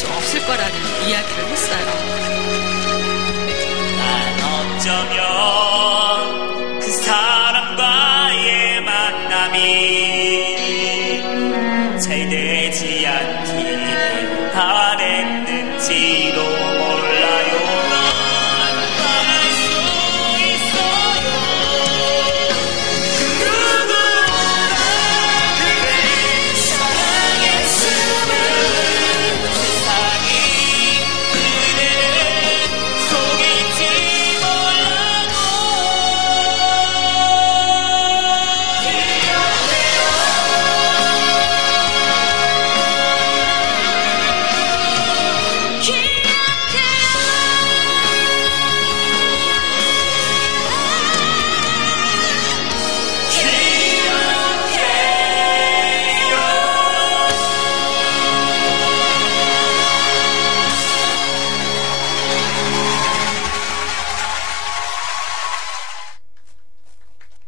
수 없을 거라는 이야기를 했어요. 난 어쩌면 그 사람과의 만남이 잘 되지 않기를 바랬는지도 몰라요. 난 말할 수 있어요. 그 누구보다 그를 사랑했음을. 세상이 그대를 속일지 몰라도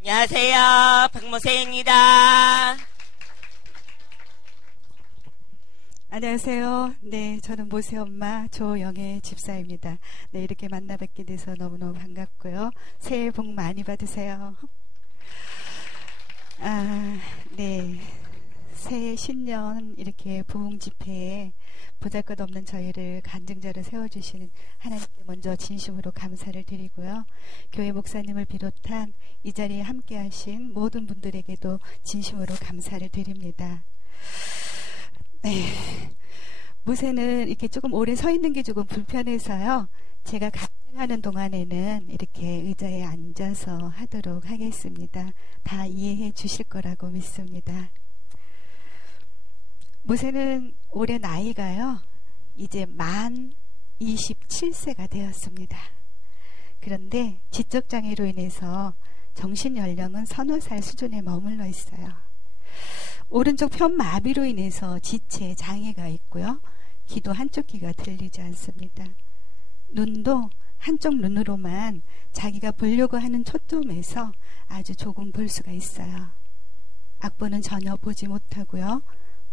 안녕하세요. 박모세입니다. 안녕하세요. 네, 저는 모세 엄마 조영애 집사입니다. 네, 이렇게 만나 뵙게 돼서 너무너무 반갑고요. 새해 복 많이 받으세요. 네. 새해 신년 이렇게 부흥 집회에 보잘것없는 저희를 간증자로 세워주시는 하나님께 먼저 진심으로 감사를 드리고요. 교회 목사님을 비롯한 이 자리에 함께 하신 모든 분들에게도 진심으로 감사를 드립니다. 네. 모세는 이렇게 조금 오래 서 있는 게 조금 불편해서요. 제가 간증하는 동안에는 이렇게 의자에 앉아서 하도록 하겠습니다. 다 이해해 주실 거라고 믿습니다. 모세는 올해 나이가요, 이제 만 27세가 되었습니다. 그런데 지적장애로 인해서 정신연령은 서너 살 수준에 머물러 있어요. 오른쪽 편마비로 인해서 지체 장애가 있고요. 귀도 한쪽 귀가 들리지 않습니다. 눈도 한쪽 눈으로만 자기가 보려고 하는 초점에서 아주 조금 볼 수가 있어요. 악보는 전혀 보지 못하고요.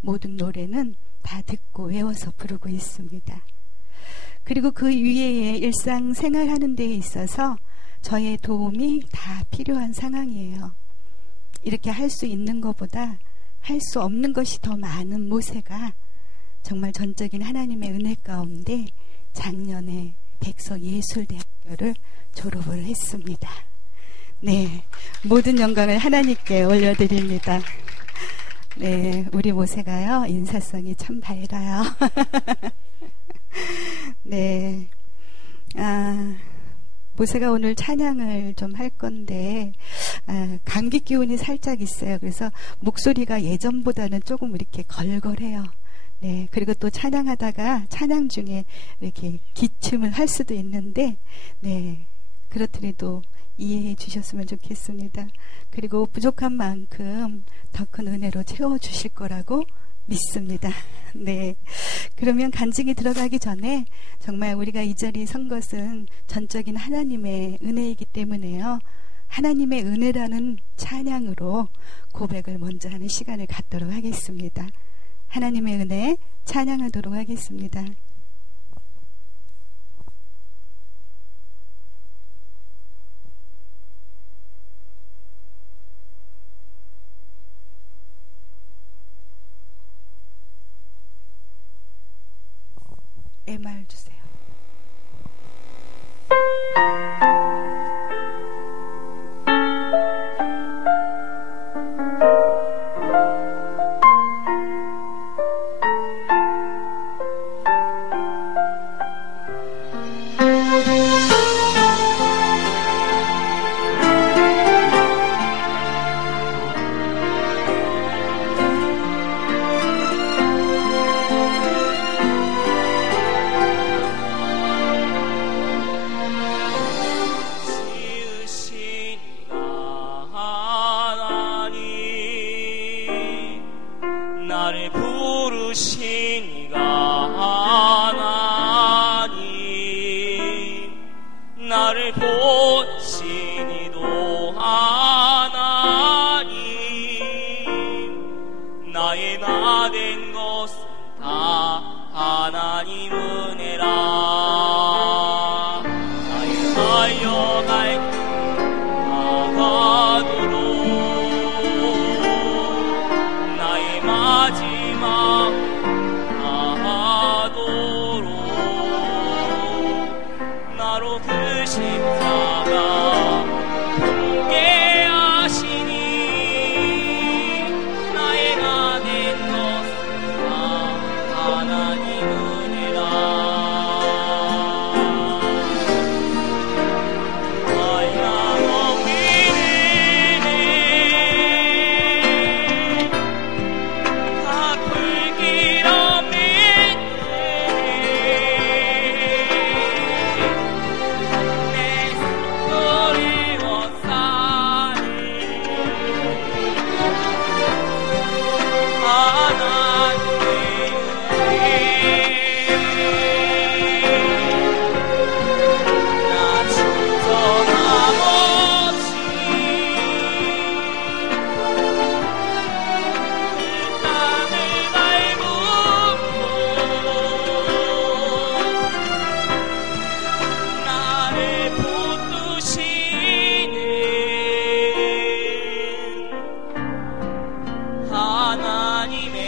모든 노래는 다 듣고 외워서 부르고 있습니다. 그리고 그 위에 일상생활하는 데에 있어서 저의 도움이 다 필요한 상황이에요. 이렇게 할 수 있는 것보다 할 수 없는 것이 더 많은 모세가 정말 전적인 하나님의 은혜 가운데 작년에 백석예술대학교를 졸업을 했습니다. 네, 모든 영광을 하나님께 올려드립니다. 네, 우리 모세가요, 인사성이 참 밝아요. 네, 모세가 오늘 찬양을 좀 할 건데, 감기 기운이 살짝 있어요. 그래서 목소리가 예전보다는 조금 이렇게 걸걸해요. 네, 그리고 또 찬양하다가 찬양 중에 이렇게 기침을 할 수도 있는데, 네, 그렇더라도 이해해 주셨으면 좋겠습니다. 그리고 부족한 만큼 더 큰 은혜로 채워주실 거라고 믿습니다. 네. 그러면 간증이 들어가기 전에 정말 우리가 이 자리에 선 것은 전적인 하나님의 은혜이기 때문에요. 하나님의 은혜라는 찬양으로 고백을 먼저 하는 시간을 갖도록 하겠습니다. 하나님의 은혜 찬양하도록 하겠습니다. MR 주세요. 십자가 함께 하시니 나의 나 된 것은 다 하나님 은혜라. 하얀 어미네 다 불길 어미네 내 손을 워싸니 하나님의 은혜 나 충성함없이 그 땅을 밟고 나를 붙드시는 하나님의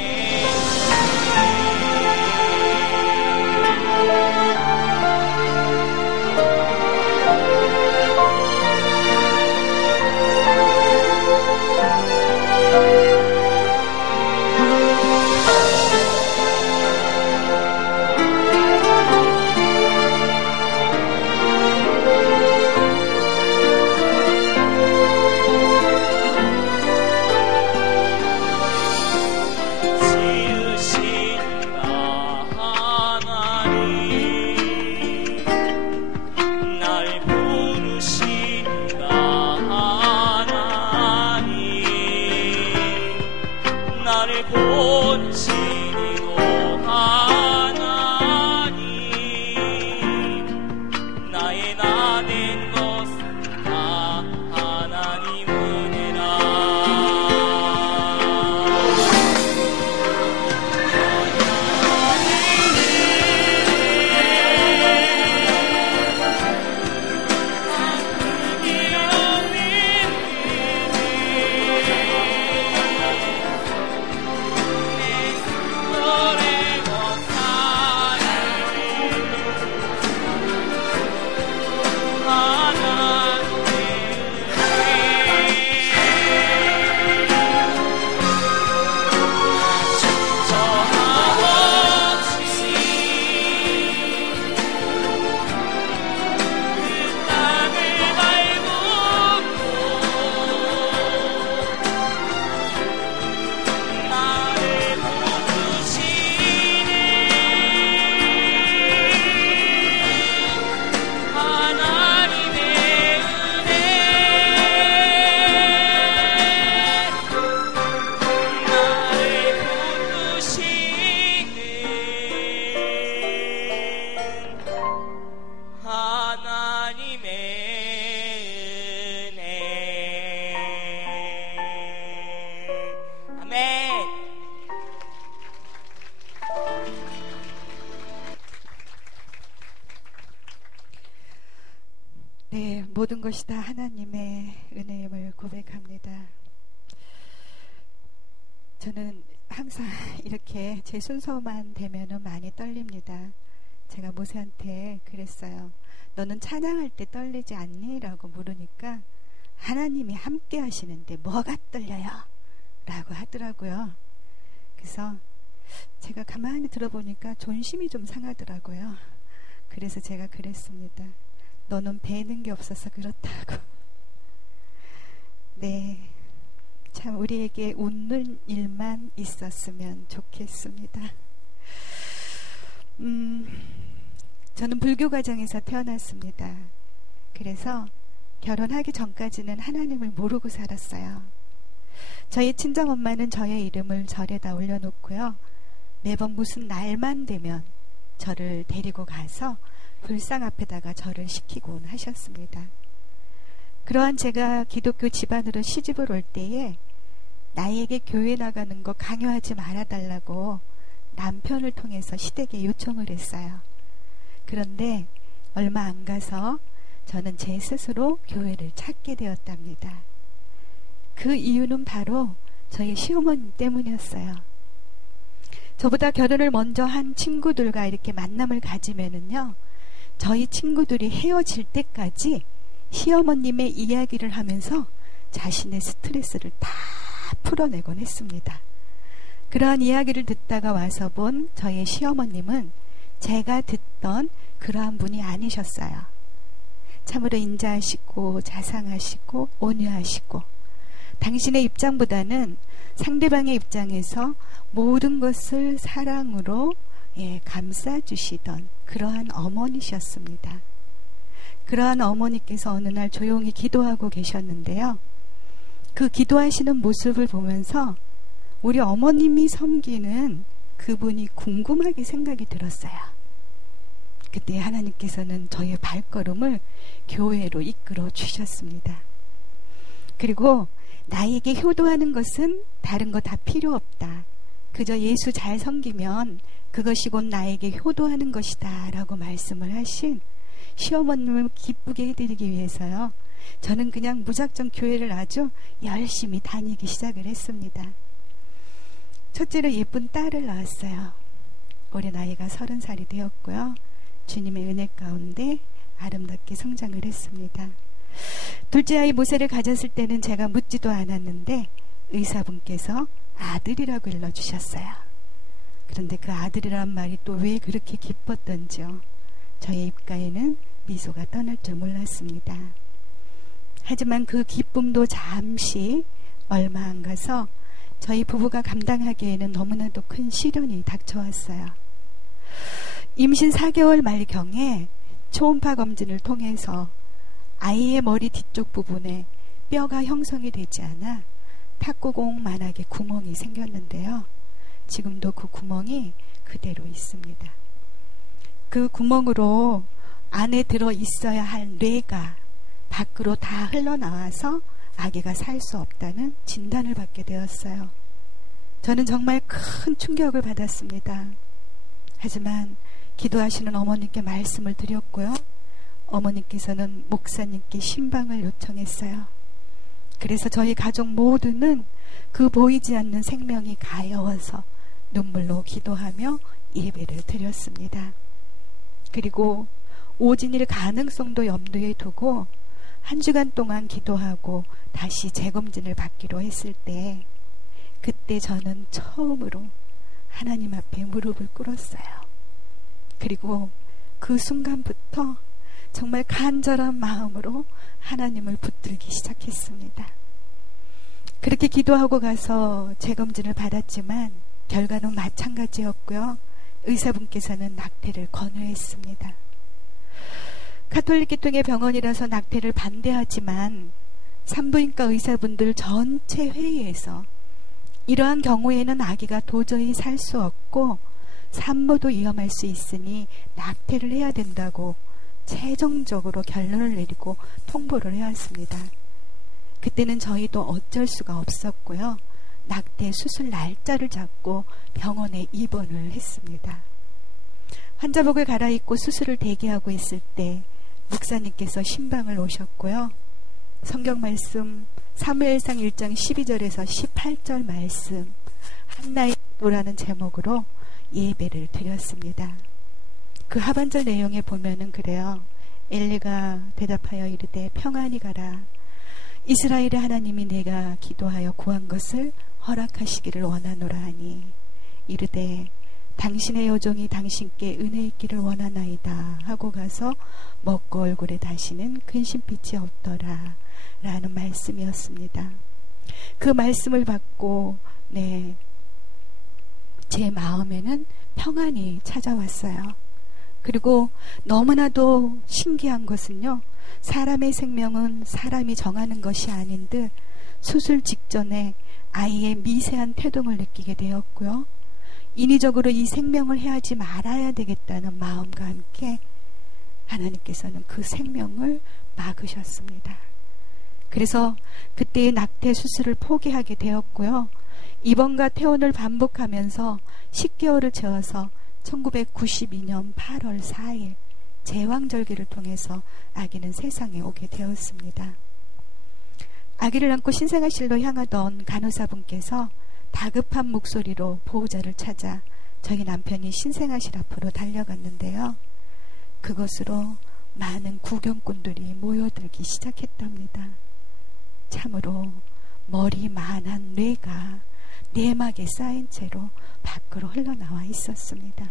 지으신 하나님 날 부르신 하나님 나를 보내시니도 하나님 나의 나 된 것은 다 하나님 은혜라. 네, 모든 것이 다 하나님의 은혜임을 고백합니다. 저는 항상 이렇게 제 순서만 되면은 많이 떨립니다. 제가 모세한테 그랬어요. 너는 찬양할 때 떨리지 않니? 라고 물으니까 하나님이 함께 하시는데 뭐가 떨려요? 라고 하더라고요. 그래서 제가 가만히 들어보니까 존심이 좀 상하더라고요. 그래서 제가 그랬습니다. 너는 배는 게 없어서 그렇다고. 네, 참 우리에게 웃는 일만 있었으면 좋겠습니다. 저는 불교 가정에서 태어났습니다. 그래서 결혼하기 전까지는 하나님을 모르고 살았어요. 저희 친정엄마는 저의 이름을 절에다 올려놓고요. 매번 무슨 날만 되면 저를 데리고 가서 불상 앞에다가 절을 시키곤 하셨습니다. 그러한 제가 기독교 집안으로 시집을 올 때에 나에게 교회 나가는 거 강요하지 말아달라고 남편을 통해서 시댁에 요청을 했어요. 그런데 얼마 안 가서 저는 제 스스로 교회를 찾게 되었답니다. 그 이유는 바로 저희 시어머니 때문이었어요. 저보다 결혼을 먼저 한 친구들과 이렇게 만남을 가지면은요, 저희 친구들이 헤어질 때까지 시어머님의 이야기를 하면서 자신의 스트레스를 다 풀어내곤 했습니다. 그러한 이야기를 듣다가 와서 본 저의 시어머님은 제가 듣던 그러한 분이 아니셨어요. 참으로 인자하시고 자상하시고 온유하시고 당신의 입장보다는 상대방의 입장에서 모든 것을 사랑으로 감싸주시던 그러한 어머니셨습니다. 그러한 어머니께서 어느 날 조용히 기도하고 계셨는데요. 그 기도하시는 모습을 보면서 우리 어머님이 섬기는 그분이 궁금하게 생각이 들었어요. 그때 하나님께서는 저의 발걸음을 교회로 이끌어 주셨습니다. 그리고 나에게 효도하는 것은 다른 거 다 필요 없다. 그저 예수 잘 섬기면 그것이 곧 나에게 효도하는 것이다 라고 말씀을 하신 시어머님을 기쁘게 해드리기 위해서요. 저는 그냥 무작정 교회를 아주 열심히 다니기 시작을 했습니다. 첫째로 예쁜 딸을 낳았어요. 올해 나이가 30살이 되었고요. 주님의 은혜 가운데 아름답게 성장을 했습니다. 둘째 아이 모세를 가졌을 때는 제가 묻지도 않았는데 의사분께서 아들이라고 일러주셨어요. 그런데 그 아들이란 말이 또 왜 그렇게 기뻤던지요. 저의 입가에는 미소가 떠날 줄 몰랐습니다. 하지만 그 기쁨도 잠시 얼마 안 가서 저희 부부가 감당하기에는 너무나도 큰 시련이 닥쳐왔어요. 임신 4개월 말경에 초음파 검진을 통해서 아이의 머리 뒤쪽 부분에 뼈가 형성이 되지 않아 탁구공만하게 구멍이 생겼는데요. 지금도 그 구멍이 그대로 있습니다. 그 구멍으로 안에 들어 있어야 할 뇌가 밖으로 다 흘러나와서 아기가 살 수 없다는 진단을 받게 되었어요. 저는 정말 큰 충격을 받았습니다. 하지만 기도하시는 어머니께 말씀을 드렸고요. 어머니께서는 목사님께 신방을 요청했어요. 그래서 저희 가족 모두는 그 보이지 않는 생명이 가여워서 눈물로 기도하며 예배를 드렸습니다. 그리고 오진일 가능성도 염두에 두고 한 주간 동안 기도하고 다시 재검진을 받기로 했을 때 그때 저는 처음으로 하나님 앞에 무릎을 꿇었어요. 그리고 그 순간부터 정말 간절한 마음으로 하나님을 붙들기 시작했습니다. 그렇게 기도하고 가서 재검진을 받았지만 결과는 마찬가지였고요. 의사분께서는 낙태를 권유했습니다. 가톨릭 계통의 병원이라서 낙태를 반대하지만 산부인과 의사분들 전체 회의에서 이러한 경우에는 아기가 도저히 살 수 없고 산모도 위험할 수 있으니 낙태를 해야 된다고 최종적으로 결론을 내리고 통보를 해왔습니다. 그때는 저희도 어쩔 수가 없었고요. 낙태 수술 날짜를 잡고 병원에 입원을 했습니다. 환자복을 갈아입고 수술을 대기하고 있을 때 목사님께서 신방을 오셨고요. 성경 말씀 사무엘상 1장 12절에서 18절 말씀 한나의 기도라는 제목으로 예배를 드렸습니다. 그 하반절 내용에 보면은 그래요. 엘리가 대답하여 이르되 평안히 가라. 이스라엘의 하나님이 내가 기도하여 구한 것을 허락하시기를 원하노라 하니 이르되 당신의 여종이 당신께 은혜 있기를 원하나이다 하고 가서 먹고 얼굴에 다시는 근심빛이 없더라 라는 말씀이었습니다. 그 말씀을 받고 제 마음에는 평안이 찾아왔어요. 그리고 너무나도 신기한 것은요, 사람의 생명은 사람이 정하는 것이 아닌 듯 수술 직전에 아이의 미세한 태동을 느끼게 되었고요. 인위적으로 이 생명을 해하지 말아야 되겠다는 마음과 함께 하나님께서는 그 생명을 막으셨습니다. 그래서 그때의 낙태 수술을 포기하게 되었고요. 입원과 퇴원을 반복하면서 10개월을 채워서 1992년 8월 4일 제왕절개를 통해서 아기는 세상에 오게 되었습니다. 아기를 안고 신생아실로 향하던 간호사분께서 다급한 목소리로 보호자를 찾아 저희 남편이 신생아실 앞으로 달려갔는데요. 그 그것으로 많은 구경꾼들이 모여들기 시작했답니다. 참으로 머리만한 뇌가 내막에 쌓인 채로 밖으로 흘러나와 있었습니다.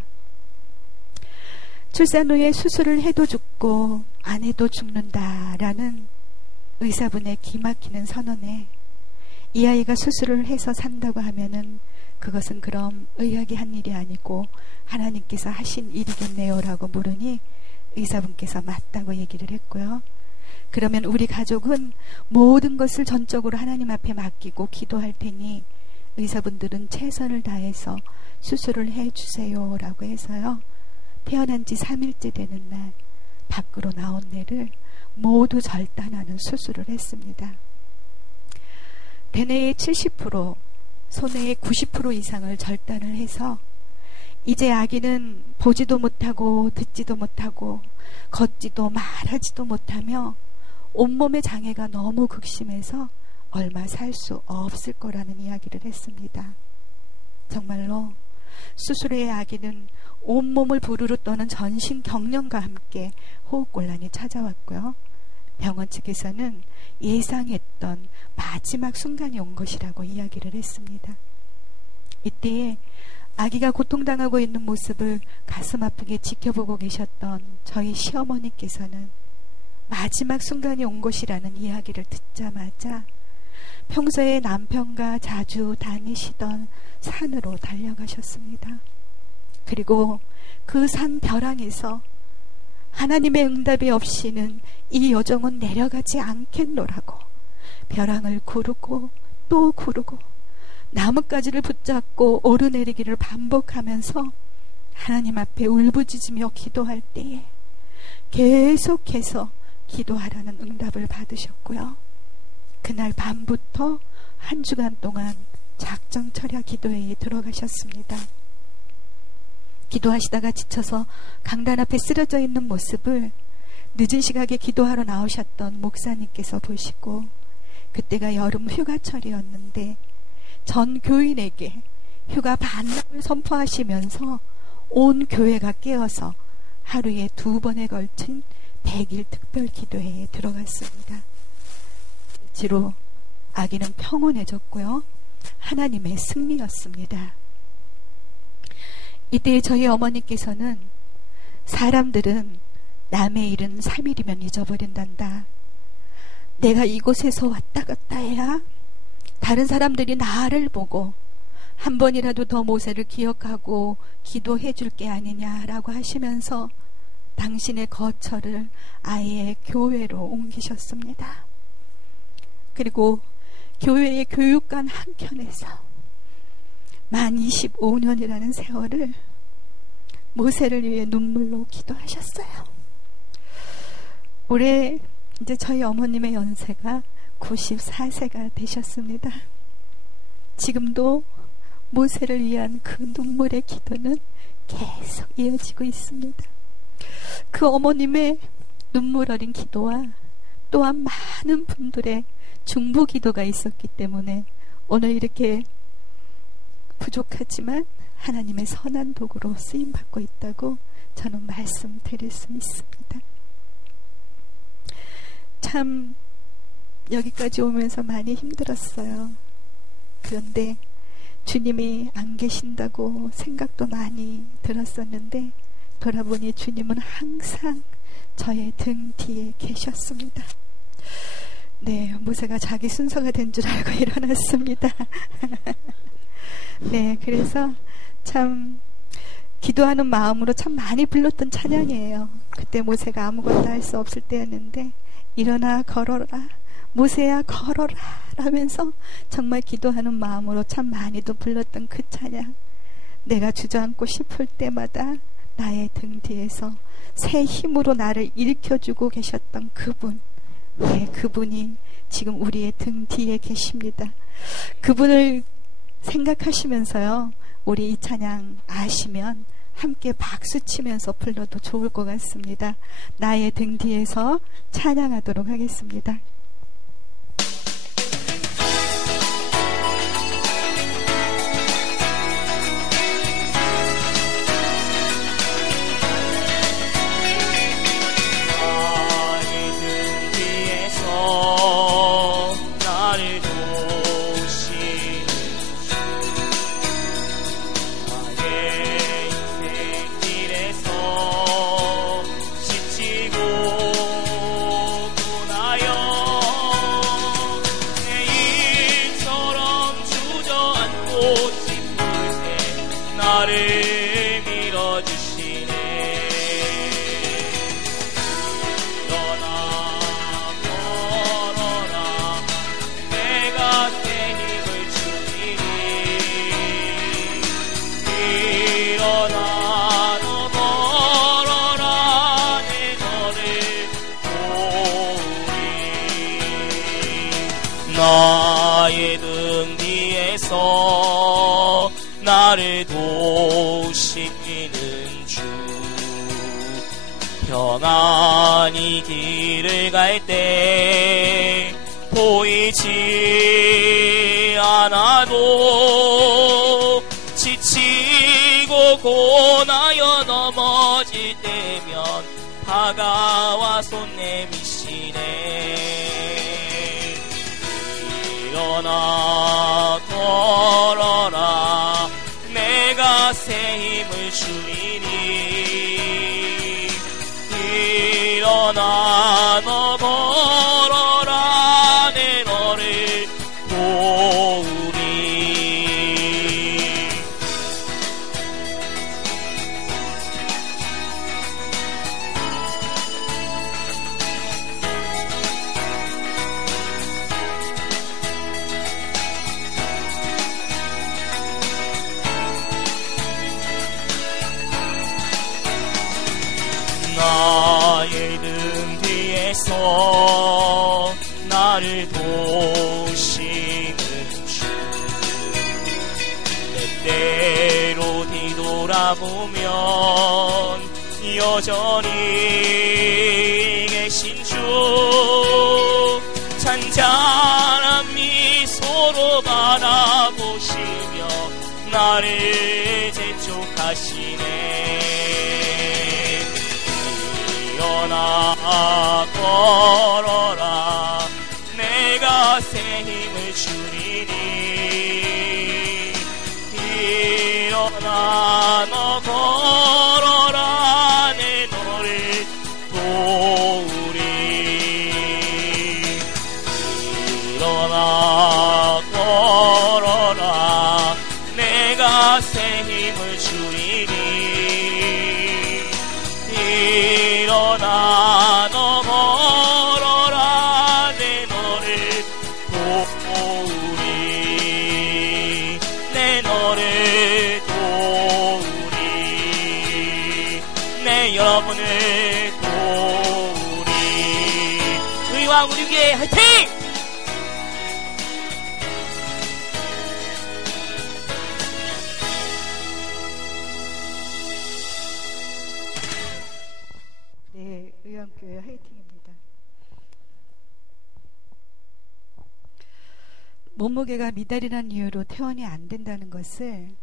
출산 후에 수술을 해도 죽고 안 해도 죽는다라는 의사분의 기막히는 선언에 이 아이가 수술을 해서 산다고 하면은 그것은 그럼 의학이 한 일이 아니고 하나님께서 하신 일이겠네요 라고 물으니 의사분께서 맞다고 얘기를 했고요. 그러면 우리 가족은 모든 것을 전적으로 하나님 앞에 맡기고 기도할 테니 의사분들은 최선을 다해서 수술을 해주세요 라고 해서요. 태어난 지 3일째 되는 날 밖으로 나온 뇌를 모두 절단하는 수술을 했습니다. 대뇌의 70%, 소뇌의 90% 이상을 절단을 해서 이제 아기는 보지도 못하고 듣지도 못하고 걷지도 말하지도 못하며 온몸의 장애가 너무 극심해서 얼마 살 수 없을 거라는 이야기를 했습니다. 정말로 수술 후의 아기는 온몸을 부르르 떠는 전신 경련과 함께 호흡곤란이 찾아왔고요. 병원 측에서는 예상했던 마지막 순간이 온 것이라고 이야기를 했습니다. 이때에 아기가 고통당하고 있는 모습을 가슴 아프게 지켜보고 계셨던 저희 시어머니께서는 마지막 순간이 온 것이라는 이야기를 듣자마자 평소에 남편과 자주 다니시던 산으로 달려가셨습니다. 그리고 그 산 벼랑에서 하나님의 응답이 없이는 이 여정은 내려가지 않겠노라고 벼랑을 구르고 또 구르고 나뭇가지를 붙잡고 오르내리기를 반복하면서 하나님 앞에 울부짖으며 기도할 때에 계속해서 기도하라는 응답을 받으셨고요. 그날 밤부터 한 주간 동안 작정 철야 기도회에 들어가셨습니다. 기도하시다가 지쳐서 강단 앞에 쓰러져 있는 모습을 늦은 시각에 기도하러 나오셨던 목사님께서 보시고 그때가 여름 휴가철이었는데 전 교인에게 휴가 반납을 선포하시면서 온 교회가 깨어서 하루에 2번에 걸친 100일 특별 기도회에 들어갔습니다. 지로 아기는 평온해졌고요. 하나님의 승리였습니다. 이때 저희 어머니께서는 사람들은 남의 일은 3일이면 잊어버린단다. 내가 이곳에서 왔다 갔다 해야 다른 사람들이 나를 보고 한 번이라도 더 모세를 기억하고 기도해 줄 게 아니냐라고 하시면서 당신의 거처를 아예 교회로 옮기셨습니다. 그리고 교회의 교육관 한켠에서 만 25년이라는 세월을 모세를 위해 눈물로 기도하셨어요. 올해 이제 저희 어머님의 연세가 94세가 되셨습니다. 지금도 모세를 위한 그 눈물의 기도는 계속 이어지고 있습니다. 그 어머님의 눈물 어린 기도와 또한 많은 분들의 중보 기도가 있었기 때문에 오늘 이렇게 부족하지만 하나님의 선한 도구로 쓰임받고 있다고 저는 말씀드릴 수 있습니다. 참 여기까지 오면서 많이 힘들었어요. 그런데 주님이 안 계신다고 생각도 많이 들었었는데 돌아보니 주님은 항상 저의 등 뒤에 계셨습니다. 네, 모세가 자기 순서가 된 줄 알고 일어났습니다. 네, 그래서 참 기도하는 마음으로 참 많이 불렀던 찬양이에요. 그때 모세가 아무것도 할 수 없을 때였는데 일어나 걸어라, 모세야 걸어라 라면서 정말 기도하는 마음으로 참 많이도 불렀던 그 찬양. 내가 주저앉고 싶을 때마다 나의 등 뒤에서 새 힘으로 나를 일으켜주고 계셨던 그분, 네, 그분이 지금 우리의 등 뒤에 계십니다. 그분을 생각하시면서요, 우리 이 찬양 아시면 함께 박수치면서 불러도 좋을 것 같습니다. 나의 등 뒤에서 찬양하도록 하겠습니다. 뒤에서 나를 도우시는 주 평안히 길을 갈 때 보이지 않아도 지치고 고나여 넘어질 때면 다가와 손 내미시네. 일어나 걸어라 내가 새 힘을 주리니. 일어나 너 걸어라 내 너를 도우리. 나의 등 뒤에서 나를 도우시는 주 때때로 뒤돌아보면 여전히 계신 주 잔잔한 미소로 바라보시며 나를 재촉하시네. 일어나 걸어라 내가 새 힘을 주리니. 일어나 너 걸어라 내 너를 도우리. 일어나 걸어라 내가 새 힘을 주리니. 일어나 너 걸어라 내 너를 도우리. 내 너를 도우리. 내 여러분을 도우리. 의와 우리 위에 화이팅! 네, 의원교회 화이팅입니다. 몸무게가 미달이라는 이유로 퇴원이 안 된다는 것을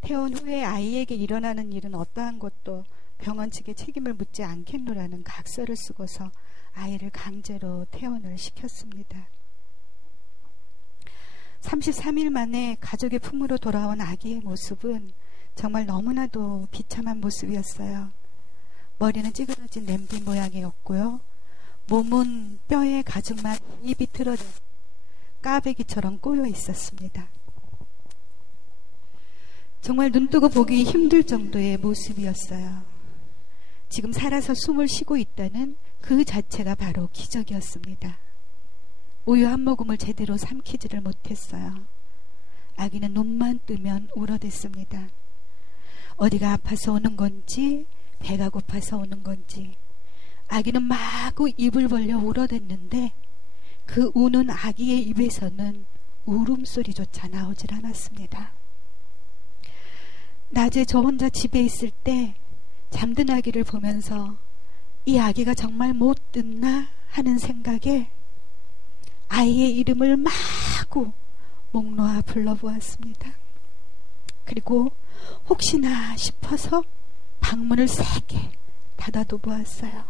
퇴원 후에 아이에게 일어나는 일은 어떠한 것도 병원 측에 책임을 묻지 않겠노라는 각서를 쓰고서 아이를 강제로 퇴원을 시켰습니다. 33일 만에 가족의 품으로 돌아온 아기의 모습은 정말 너무나도 비참한 모습이었어요. 머리는 찌그러진 냄비 모양이었고요. 몸은 뼈에 가죽만 입이 틀어져 까베기처럼 꼬여 있었습니다. 정말 눈뜨고 보기 힘들 정도의 모습이었어요. 지금 살아서 숨을 쉬고 있다는 그 자체가 바로 기적이었습니다. 우유 한 모금을 제대로 삼키지를 못했어요. 아기는 눈만 뜨면 울어댔습니다. 어디가 아파서 오는 건지 배가 고파서 오는 건지 아기는 마구 입을 벌려 울어댔는데 그 우는 아기의 입에서는 울음소리조차 나오질 않았습니다. 낮에 저 혼자 집에 있을 때 잠든 아기를 보면서 이 아기가 정말 못 듣나 하는 생각에 아이의 이름을 마구 목 놓아 불러보았습니다. 그리고 혹시나 싶어서 방문을 세게 닫아도 보았어요.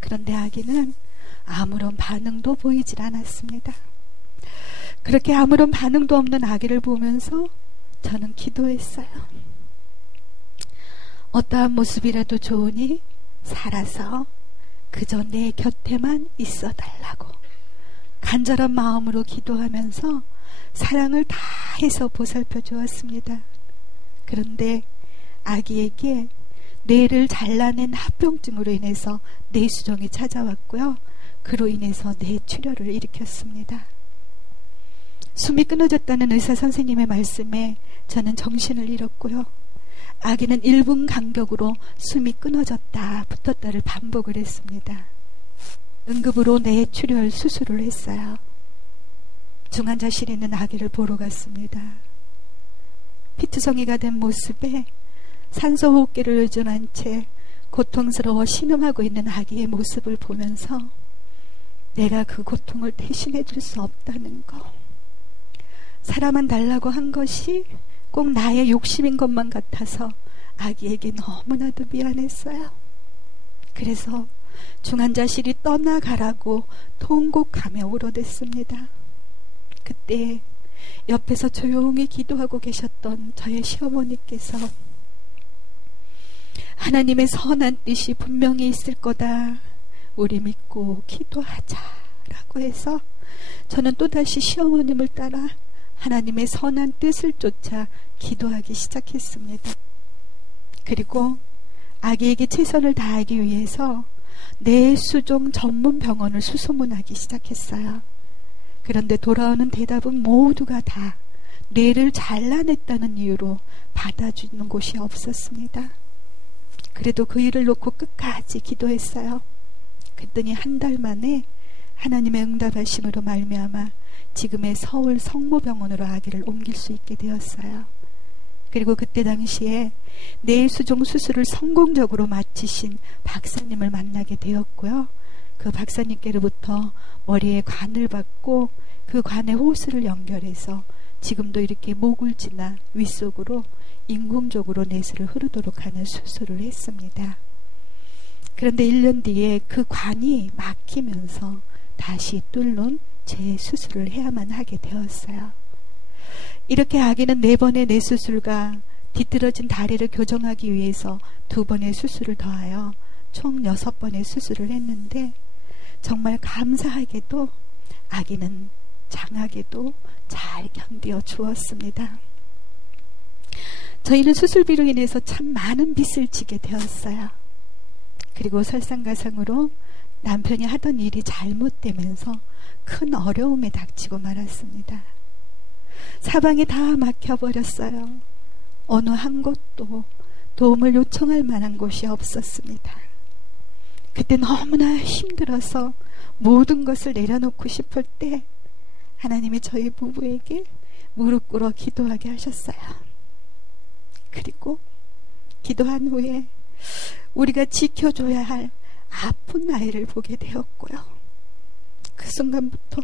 그런데 아기는 아무런 반응도 보이질 않았습니다. 그렇게 아무런 반응도 없는 아기를 보면서 저는 기도했어요. 어떠한 모습이라도 좋으니 살아서 그저 내 곁에만 있어 달라고 간절한 마음으로 기도하면서 사랑을 다해서 보살펴 주었습니다. 그런데 아기에게 뇌를 잘라낸 합병증으로 인해서 뇌수종이 찾아왔고요. 그로 인해서 뇌출혈을 일으켰습니다. 숨이 끊어졌다는 의사 선생님의 말씀에 저는 정신을 잃었고요. 아기는 1분 간격으로 숨이 끊어졌다 붙었다를 반복을 했습니다. 응급으로 뇌출혈 수술을 했어요. 중환자실에 있는 아기를 보러 갔습니다. 피투성이가 된 모습에 산소호흡기를 의존한 채 고통스러워 신음하고 있는 아기의 모습을 보면서 내가 그 고통을 대신해 줄 수 없다는 거, 사람은 달라고 한 것이 꼭 나의 욕심인 것만 같아서 아기에게 너무나도 미안했어요. 그래서 중환자실이 떠나가라고 통곡하며 울어댔습니다. 그때 옆에서 조용히 기도하고 계셨던 저의 시어머니께서 하나님의 선한 뜻이 분명히 있을 거다, 우리 믿고 기도하자라고 해서 저는 또다시 시어머님을 따라 하나님의 선한 뜻을 쫓아 기도하기 시작했습니다. 그리고 아기에게 최선을 다하기 위해서 뇌수종 전문 병원을 수소문하기 시작했어요. 그런데 돌아오는 대답은 모두가 다 뇌를 잘라냈다는 이유로 받아주는 곳이 없었습니다. 그래도 그 일을 놓고 끝까지 기도했어요. 그랬더니 한 달 만에 하나님의 응답하심으로 말미암아 지금의 서울 성모병원으로 아기를 옮길 수 있게 되었어요. 그리고 그때 당시에 뇌수종 수술을 성공적으로 마치신 박사님을 만나게 되었고요. 그 박사님께로부터 머리에 관을 받고 그 관에 호스를 연결해서 지금도 이렇게 목을 지나 윗속으로 인공적으로 뇌수를 흐르도록 하는 수술을 했습니다. 그런데 1년 뒤에 그 관이 막히면서 다시 뚫는 재수술을 해야만 하게 되었어요. 이렇게 아기는 4번의 뇌수술과 뒤틀어진 다리를 교정하기 위해서 2번의 수술을 더하여 총 6번의 수술을 했는데 정말 감사하게도 아기는 장하게도 잘 견디어 주었습니다. 저희는 수술비로 인해서 참 많은 빚을 지게 되었어요. 그리고 설상가상으로 남편이 하던 일이 잘못되면서 큰 어려움에 닥치고 말았습니다. 사방이 다 막혀버렸어요. 어느 한 곳도 도움을 요청할 만한 곳이 없었습니다. 그때 너무나 힘들어서 모든 것을 내려놓고 싶을 때 하나님이 저희 부부에게 무릎 꿇어 기도하게 하셨어요. 그리고 기도한 후에 우리가 지켜줘야 할 아픈 아이를 보게 되었고요. 그 순간부터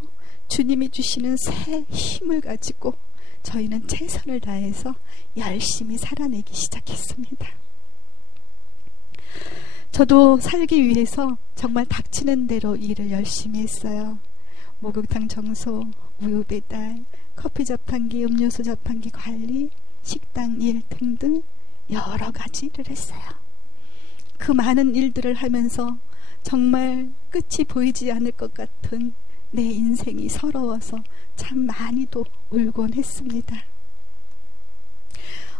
주님이 주시는 새 힘을 가지고 저희는 최선을 다해서 열심히 살아내기 시작했습니다. 저도 살기 위해서 정말 닥치는 대로 일을 열심히 했어요. 목욕탕 청소, 우유 배달, 커피 자판기, 음료수 자판기 관리, 식당 일 등등 여러 가지 일을 했어요. 그 많은 일들을 하면서 정말 끝이 보이지 않을 것 같은 내 인생이 서러워서 참 많이도 울곤 했습니다.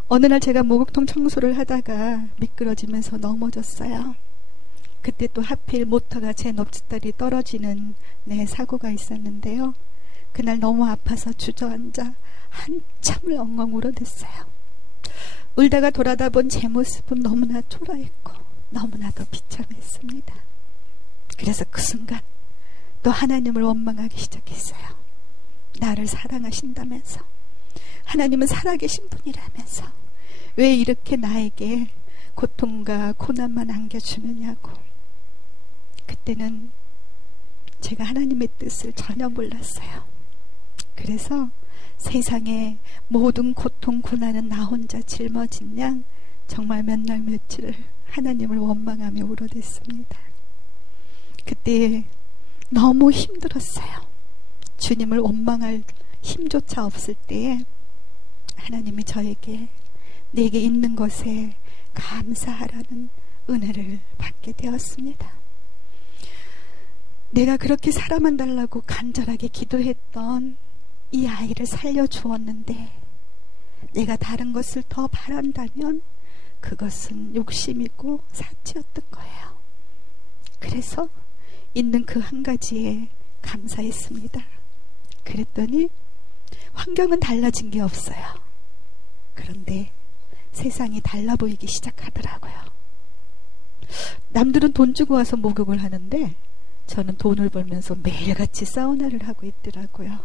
어느 날 제가 목욕통 청소를 하다가 미끄러지면서 넘어졌어요. 그때 또 하필 모터가 제 넙지다리 떨어지는 사고가 있었는데요. 그날 너무 아파서 주저앉아 한참을 엉엉 울어댔어요. 울다가 돌아다 본 제 모습은 너무나 초라했고 너무나도 비참했습니다. 그래서 그 순간 또 하나님을 원망하기 시작했어요. 나를 사랑하신다면서, 하나님은 살아계신 분이라면서 왜 이렇게 나에게 고통과 고난만 안겨주느냐고. 그때는 제가 하나님의 뜻을 전혀 몰랐어요. 그래서 세상의 모든 고통 고난은 나 혼자 짊어진 양 정말 몇 날 며칠을 하나님을 원망하며 울어댔습니다. 그때 너무 힘들었어요. 주님을 원망할 힘조차 없을 때에 하나님이 저에게 내게 있는 것에 감사하라는 은혜를 받게 되었습니다. 내가 그렇게 사람만 달라고 간절하게 기도했던 이 아이를 살려주었는데 내가 다른 것을 더 바란다면 그것은 욕심이고 사치였던 거예요. 그래서 있는 그 한 가지에 감사했습니다. 그랬더니 환경은 달라진 게 없어요. 그런데 세상이 달라 보이기 시작하더라고요. 남들은 돈 주고 와서 목욕을 하는데 저는 돈을 벌면서 매일같이 사우나를 하고 있더라고요.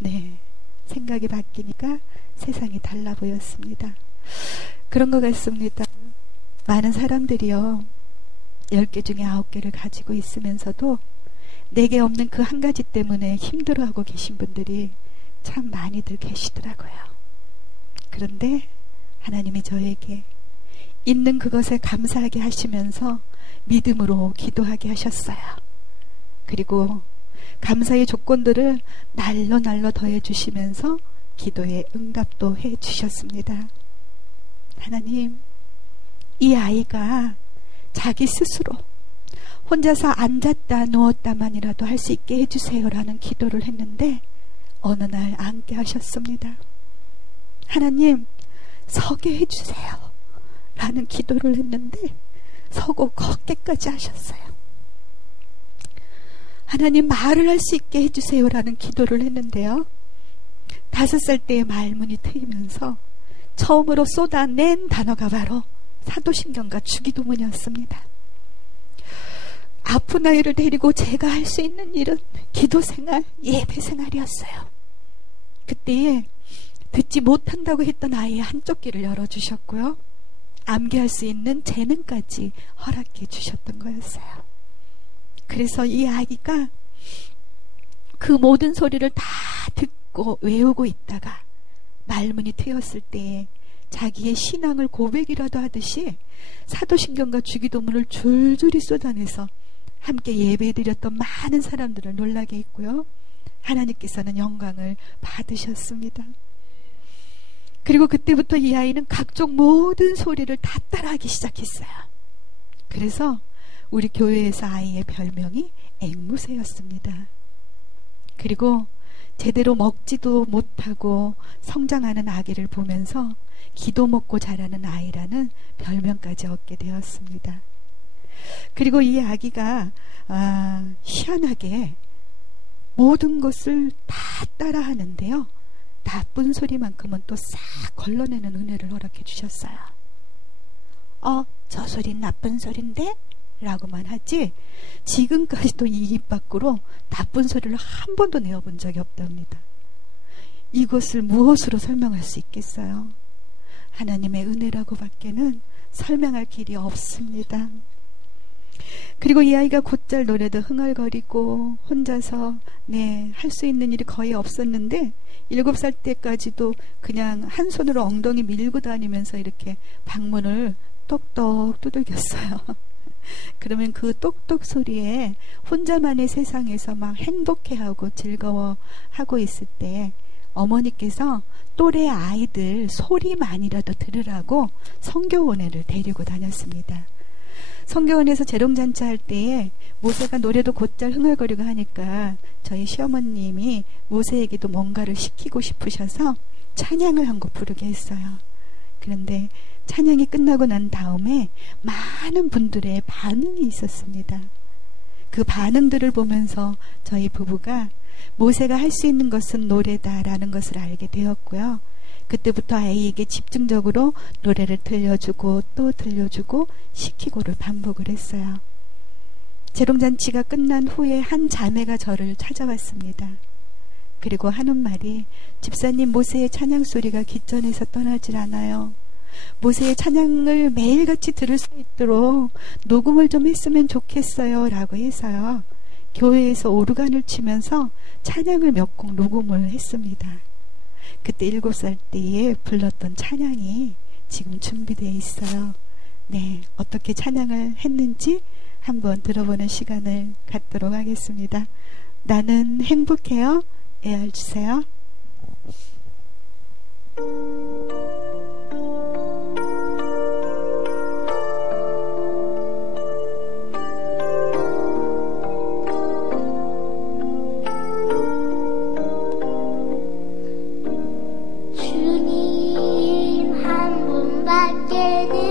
네, 생각이 바뀌니까 세상이 달라 보였습니다. 그런 것 같습니다. 많은 사람들이요, 10개 중에 9개를 가지고 있으면서도 내게 없는 그 한 가지 때문에 힘들어하고 계신 분들이 참 많이들 계시더라고요. 그런데 하나님이 저에게 있는 그것에 감사하게 하시면서 믿음으로 기도하게 하셨어요. 그리고 감사의 조건들을 날로 더해 주시면서 기도에 응답도 해 주셨습니다. 하나님, 이 아이가 자기 스스로 혼자서 앉았다 누웠다만이라도 할 수 있게 해주세요라는 기도를 했는데 어느 날 앉게 하셨습니다. 하나님, 서게 해주세요 라는 기도를 했는데 서고 걷게까지 하셨어요. 하나님, 말을 할 수 있게 해주세요 라는 기도를 했는데요, 5살 때의 말문이 트이면서 처음으로 쏟아낸 단어가 바로 사도신경과 주기도문이었습니다. 아픈 아이를 데리고 제가 할 수 있는 일은 기도생활, 예배생활이었어요. 그때에 듣지 못한다고 했던 아이의 한쪽 귀를 열어주셨고요, 암기할 수 있는 재능까지 허락해 주셨던 거였어요. 그래서 이 아이가 그 모든 소리를 다 듣고 외우고 있다가 말문이 트였을 때에 자기의 신앙을 고백이라도 하듯이 사도신경과 주기도문을 줄줄이 쏟아내서 함께 예배드렸던 많은 사람들을 놀라게 했고요, 하나님께서는 영광을 받으셨습니다. 그리고 그때부터 이 아이는 각종 모든 소리를 다 따라하기 시작했어요. 그래서 우리 교회에서 아이의 별명이 앵무새였습니다. 그리고 제대로 먹지도 못하고 성장하는 아기를 보면서 기도 먹고 자라는 아이라는 별명까지 얻게 되었습니다. 그리고 이 아기가 희한하게 모든 것을 다 따라하는데요, 나쁜 소리만큼은 또 싹 걸러내는 은혜를 허락해 주셨어요. 저 소린 나쁜 소린데? 라고만 하지 지금까지도 이 입 밖으로 나쁜 소리를 한 번도 내어본 적이 없답니다. 이것을 무엇으로 설명할 수 있겠어요? 하나님의 은혜라고 밖에는 설명할 길이 없습니다. 그리고 이 아이가 곧잘 노래도 흥얼거리고 혼자서 할 수 있는 일이 거의 없었는데 7살 때까지도 그냥 한 손으로 엉덩이 밀고 다니면서 이렇게 방문을 똑똑 두들겼어요. 그러면 그 똑똑 소리에 혼자만의 세상에서 막 행복해하고 즐거워하고 있을 때 어머니께서 또래 아이들 소리만이라도 들으라고 성교원회를 데리고 다녔습니다. 성교원에서 재롱잔치 할 때에 모세가 노래도 곧잘 흥얼거리고 하니까 저희 시어머님이 모세에게도 뭔가를 시키고 싶으셔서 찬양을 한 곡 부르게 했어요. 그런데 찬양이 끝나고 난 다음에 많은 분들의 반응이 있었습니다. 그 반응들을 보면서 저희 부부가 모세가 할 수 있는 것은 노래다라는 것을 알게 되었고요. 그때부터 아이에게 집중적으로 노래를 들려주고 또 들려주고 시키고를 반복을 했어요. 재롱잔치가 끝난 후에 한 자매가 저를 찾아왔습니다. 그리고 하는 말이, 집사님, 모세의 찬양 소리가 귀전에서 떠나질 않아요. 모세의 찬양을 매일같이 들을 수 있도록 녹음을 좀 했으면 좋겠어요 라고 해서요, 교회에서 오르간을 치면서 찬양을 몇 곡 녹음을 했습니다. 그때 7살 때에 불렀던 찬양이 지금 준비되어 있어요. 어떻게 찬양을 했는지 한번 들어보는 시간을 갖도록 하겠습니다. 나는 행복해요. 애알 주세요. 주님 한 분밖에는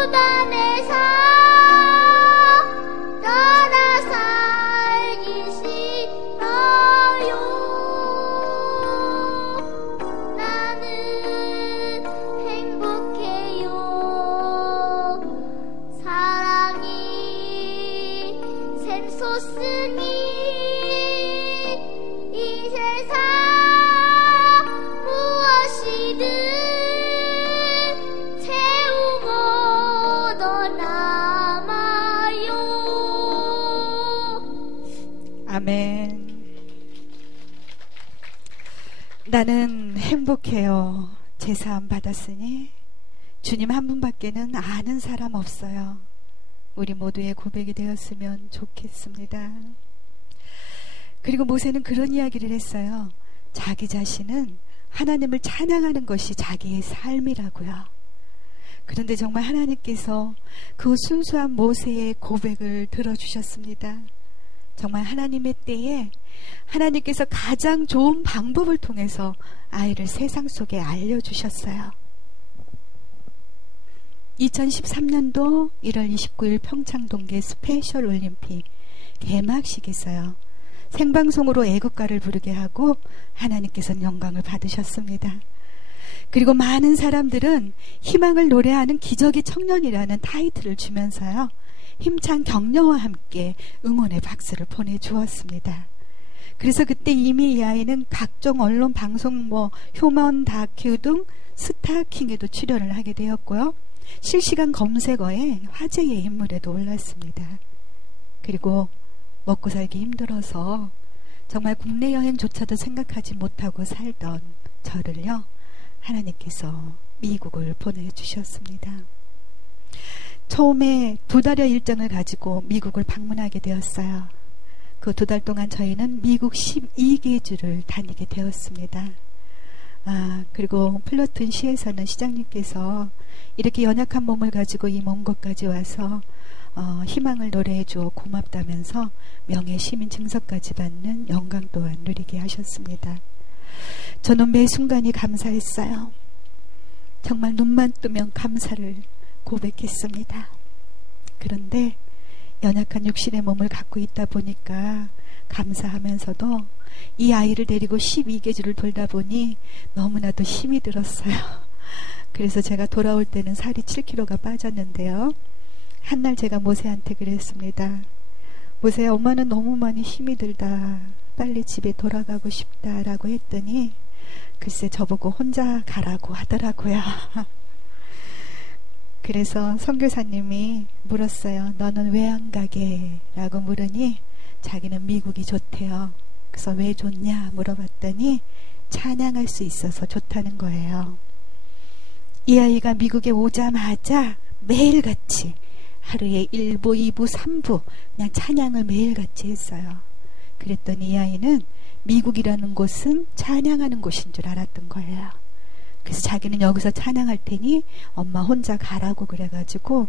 고난에서 떠나 살기 싫어요. 나는 행복해요. 사랑이 샘솟으니 이 세상 무엇이든 채우고 더 남아요. 아멘. 나는 행복해요. 제사함 받았으니 주님 한 분밖에는 아는 사람 없어요. 우리 모두의 고백이 되었으면 좋겠습니다. 그리고 모세는 그런 이야기를 했어요. 자기 자신은 하나님을 찬양하는 것이 자기의 삶이라고요. 그런데 정말 하나님께서 그 순수한 모세의 고백을 들어주셨습니다. 정말 하나님의 때에 하나님께서 가장 좋은 방법을 통해서 아이를 세상 속에 알려주셨어요. 2013년도 1월 29일 평창동계 스페셜 올림픽 개막식에서요. 생방송으로 애국가를 부르게 하고 하나님께서는 영광을 받으셨습니다. 그리고 많은 사람들은 희망을 노래하는 기적의 청년이라는 타이틀을 주면서요. 힘찬 격려와 함께 응원의 박수를 보내주었습니다. 그래서 그때 이미 이 아이는 각종 언론 방송 휴먼 다큐 등 스타킹에도 출연을 하게 되었고요. 실시간 검색어에 화제의 인물에도 올랐습니다. 그리고 먹고 살기 힘들어서 정말 국내 여행조차도 생각하지 못하고 살던 저를요. 하나님께서 미국을 보내주셨습니다. 처음에 2달여 일정을 가지고 미국을 방문하게 되었어요. 그 2달 동안 저희는 미국 12개 주를 다니게 되었습니다. 그리고 플러튼 시에서는 시장님께서 이렇게 연약한 몸을 가지고 이 먼 곳까지 와서 희망을 노래해 주어 고맙다면서 명예 시민 증서까지 받는 영광 또한 누리게 하셨습니다. 저는 매 순간이 감사했어요. 정말 눈만 뜨면 감사를 고백했습니다. 그런데 연약한 육신의 몸을 갖고 있다 보니까 감사하면서도 이 아이를 데리고 12개 주를 돌다 보니 너무나도 힘이 들었어요. 그래서 제가 돌아올 때는 살이 7kg가 빠졌는데요. 한날 제가 모세한테 그랬습니다. 모세야, 엄마는 너무 많이 힘이 들다. 빨리 집에 돌아가고 싶다라고 했더니 글쎄 저보고 혼자 가라고 하더라고요. 그래서 선교사님이 물었어요. 너는 왜 안 가게? 라고 물으니 자기는 미국이 좋대요. 그래서 왜 좋냐 물어봤더니 찬양할 수 있어서 좋다는 거예요. 이 아이가 미국에 오자마자 매일같이 하루에 1부, 2부, 3부 그냥 찬양을 매일같이 했어요. 그랬더니 이 아이는 미국이라는 곳은 찬양하는 곳인 줄 알았던 거예요. 그래서 자기는 여기서 찬양할 테니 엄마 혼자 가라고 그래가지고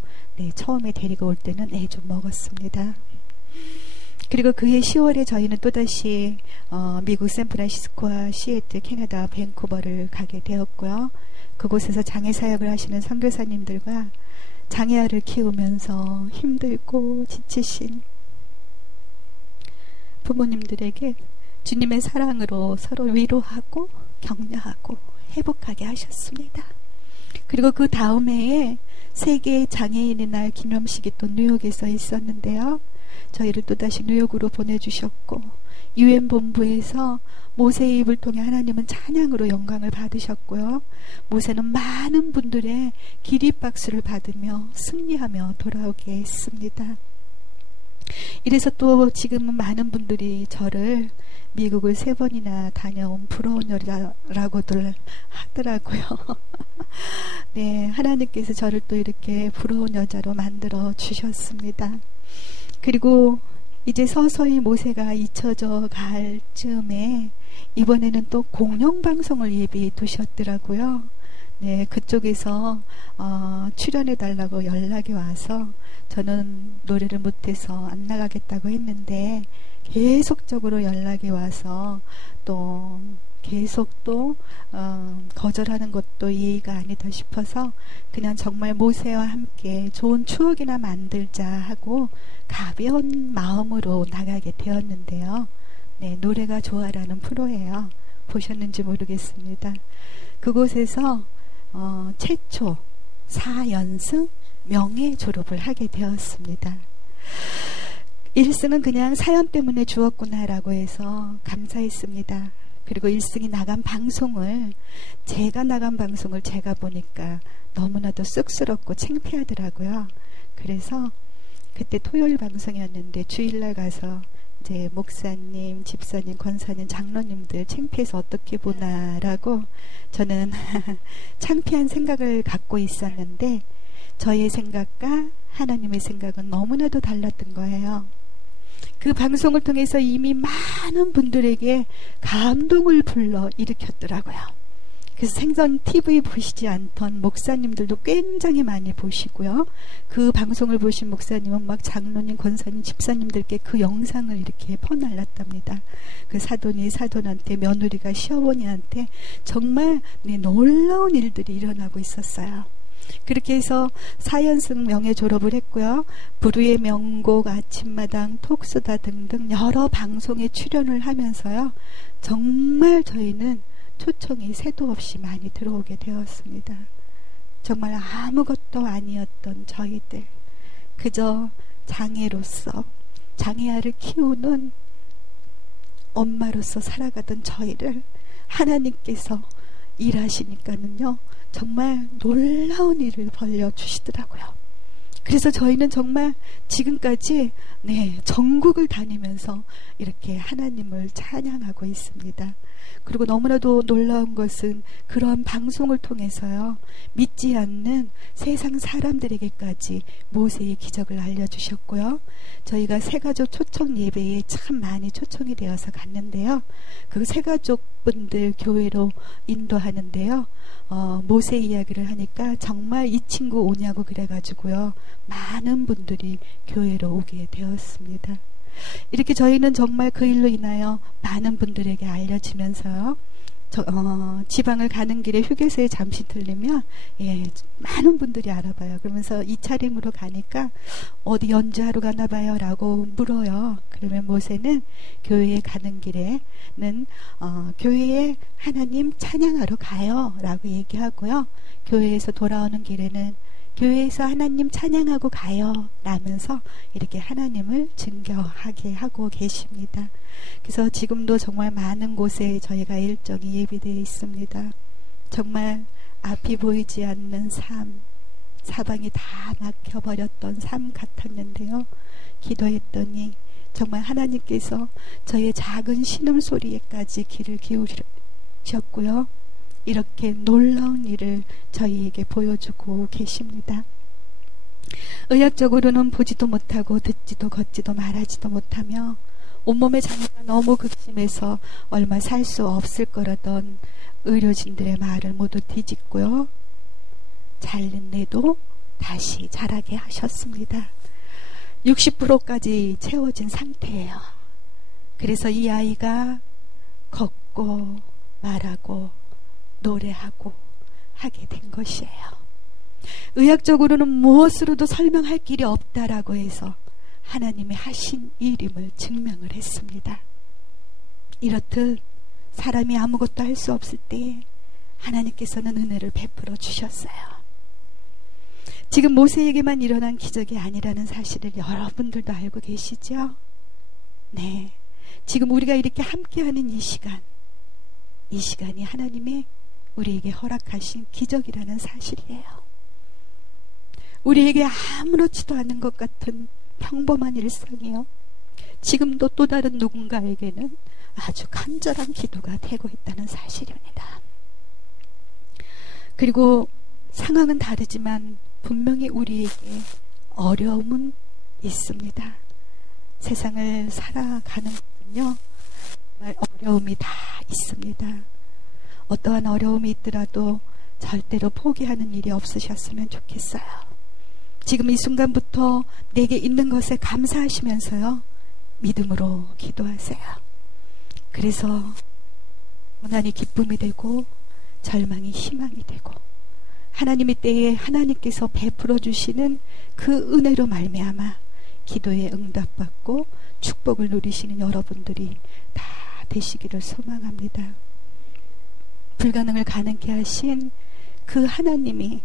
처음에 데리고 올 때는 애 좀 먹었습니다. 그리고 그해 10월에 저희는 또다시 미국 샌프란시스코와 시애틀, 캐나다 밴쿠버를 가게 되었고요. 그곳에서 장애사역을 하시는 선교사님들과 장애아를 키우면서 힘들고 지치신 부모님들에게 주님의 사랑으로 서로 위로하고 격려하고 회복하게 하셨습니다. 그리고 그 다음 해에 세계 장애인의 날 기념식이 또 뉴욕에서 있었는데요. 저희를 또다시 뉴욕으로 보내주셨고 UN 본부에서 모세의 입을 통해 하나님은 찬양으로 영광을 받으셨고요. 모세는 많은 분들의 기립박수를 받으며 승리하며 돌아오게 했습니다. 이래서 또 지금은 많은 분들이 저를 미국을 3번이나 다녀온 부러운 여자라고들 하더라고요. 네, 하나님께서 저를 또 이렇게 부러운 여자로 만들어 주셨습니다. 그리고 이제 서서히 모세가 잊혀져 갈 즈음에 이번에는 또 공영방송을 예비해 두셨더라고요. 네, 그쪽에서 출연해달라고 연락이 와서 저는 노래를 못해서 안 나가겠다고 했는데 계속적으로 연락이 와서 또 계속 또 거절하는 것도 예의가 아니다 싶어서 그냥 정말 모세와 함께 좋은 추억이나 만들자 하고 가벼운 마음으로 나가게 되었는데요. 네, 노래가 좋아라는 프로예요. 보셨는지 모르겠습니다. 그곳에서 최초 4연승 명예 졸업을 하게 되었습니다. 1승은 그냥 사연 때문에 주었구나라고 해서 감사했습니다. 그리고 1승이 나간 방송을 제가 보니까 너무나도 쑥스럽고 창피하더라고요. 그래서 그때 토요일 방송이었는데 주일날 가서 이제 목사님, 집사님, 권사님, 장로님들 창피해서 어떻게 보나라고 저는 창피한 생각을 갖고 있었는데 저의 생각과 하나님의 생각은 너무나도 달랐던 거예요. 그 방송을 통해서 이미 많은 분들에게 감동을 불러 일으켰더라고요. 그래서 생전 TV 보시지 않던 목사님들도 굉장히 많이 보시고요. 그 방송을 보신 목사님은 막 장로님, 권사님, 집사님들께 그 영상을 이렇게 퍼날랐답니다. 그 사돈이 사돈한테, 며느리가 시어머니한테 정말 놀라운 일들이 일어나고 있었어요. 그렇게 해서 4연승 명예 졸업을 했고요. 불후의 명곡, 아침마당, 톡수다 등등 여러 방송에 출연을 하면서요. 정말 저희는 초청이 새도 없이 많이 들어오게 되었습니다. 정말 아무것도 아니었던 저희들, 그저 장애로서 장애아를 키우는 엄마로서 살아가던 저희를 하나님께서 일하시니까는요, 정말 놀라운 일을 벌려주시더라고요. 그래서 저희는 정말 지금까지 전국을 다니면서 이렇게 하나님을 찬양하고 있습니다. 그리고 너무나도 놀라운 것은 그러한 방송을 통해서요, 믿지 않는 세상 사람들에게까지 모세의 기적을 알려주셨고요. 저희가 새가족 초청 예배에 참 많이 초청이 되어서 갔는데요. 그 새가족분들 교회로 인도하는데요. 모세 이야기를 하니까 정말 이 친구 오냐고 그래가지고요, 많은 분들이 교회로 오게 되었습니다. 이렇게 저희는 정말 그 일로 인하여 많은 분들에게 알려지면서요, 지방을 가는 길에 휴게소에 잠시 들리면 많은 분들이 알아봐요. 그러면서 이 차림으로 가니까 어디 연주하러 가나 봐요 라고 물어요. 그러면 모세는 교회에 가는 길에는 교회에 하나님 찬양하러 가요 라고 얘기하고요. 교회에서 돌아오는 길에는 교회에서 하나님 찬양하고 가요 라면서 이렇게 하나님을 증거하게 하고 계십니다. 그래서 지금도 정말 많은 곳에 저희가 일정이 예비되어 있습니다. 정말 앞이 보이지 않는 삶, 사방이 다 막혀버렸던 삶 같았는데요. 기도했더니 정말 하나님께서 저의 작은 신음소리에까지 귀를 기울이셨고요. 이렇게 놀라운 일을 저희에게 보여주고 계십니다. 의학적으로는 보지도 못하고 듣지도 걷지도 말하지도 못하며 온몸의 장애가 너무 극심해서 얼마 살 수 없을 거라던 의료진들의 말을 모두 뒤집고요. 잘린데도 다시 자라게 하셨습니다. 60%까지 채워진 상태예요. 그래서 이 아이가 걷고 말하고 노래하고 하게 된 것이에요. 의학적으로는 무엇으로도 설명할 길이 없다라고 해서 하나님이 하신 일임을 증명을 했습니다. 이렇듯 사람이 아무것도 할 수 없을 때에 하나님께서는 은혜를 베풀어 주셨어요. 지금 모세에게만 일어난 기적이 아니라는 사실을 여러분들도 알고 계시죠? 네, 지금 우리가 이렇게 함께하는 이 시간이 하나님의 우리에게 허락하신 기적이라는 사실이에요. 우리에게 아무렇지도 않은 것 같은 평범한 일상이요, 지금도 또 다른 누군가에게는 아주 간절한 기도가 되고 있다는 사실입니다. 그리고 상황은 다르지만 분명히 우리에게 어려움은 있습니다. 세상을 살아가는 것은요, 정말 어려움이 다 있습니다. 어떠한 어려움이 있더라도 절대로 포기하는 일이 없으셨으면 좋겠어요. 지금 이 순간부터 내게 있는 것에 감사하시면서요, 믿음으로 기도하세요. 그래서 고난이 기쁨이 되고 절망이 희망이 되고 하나님의 때에 하나님께서 베풀어 주시는 그 은혜로 말미암아 기도에 응답받고 축복을 누리시는 여러분들이 다 되시기를 소망합니다. 불가능을 가능케 하신 그 하나님이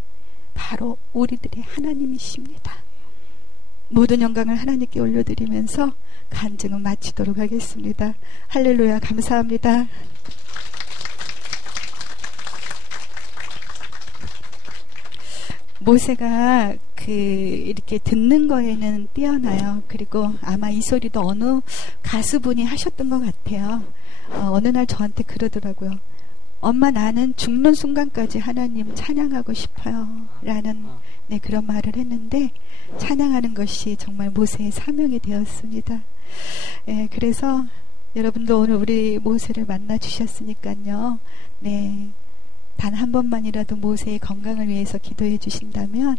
바로 우리들의 하나님이십니다. 모든 영광을 하나님께 올려드리면서 간증은 마치도록 하겠습니다. 할렐루야. 감사합니다. 모세가 이렇게 듣는 거에는 뛰어나요. 그리고 아마 이 소리도 어느 가수분이 하셨던 것 같아요. 어느 날 저한테 그러더라고요. 엄마, 나는 죽는 순간까지 하나님 찬양하고 싶어요. 라는 그런 말을 했는데, 찬양하는 것이 정말 모세의 사명이 되었습니다. 그래서 여러분도 오늘 우리 모세를 만나 주셨으니까요. 단 한 번만이라도 모세의 건강을 위해서 기도해 주신다면,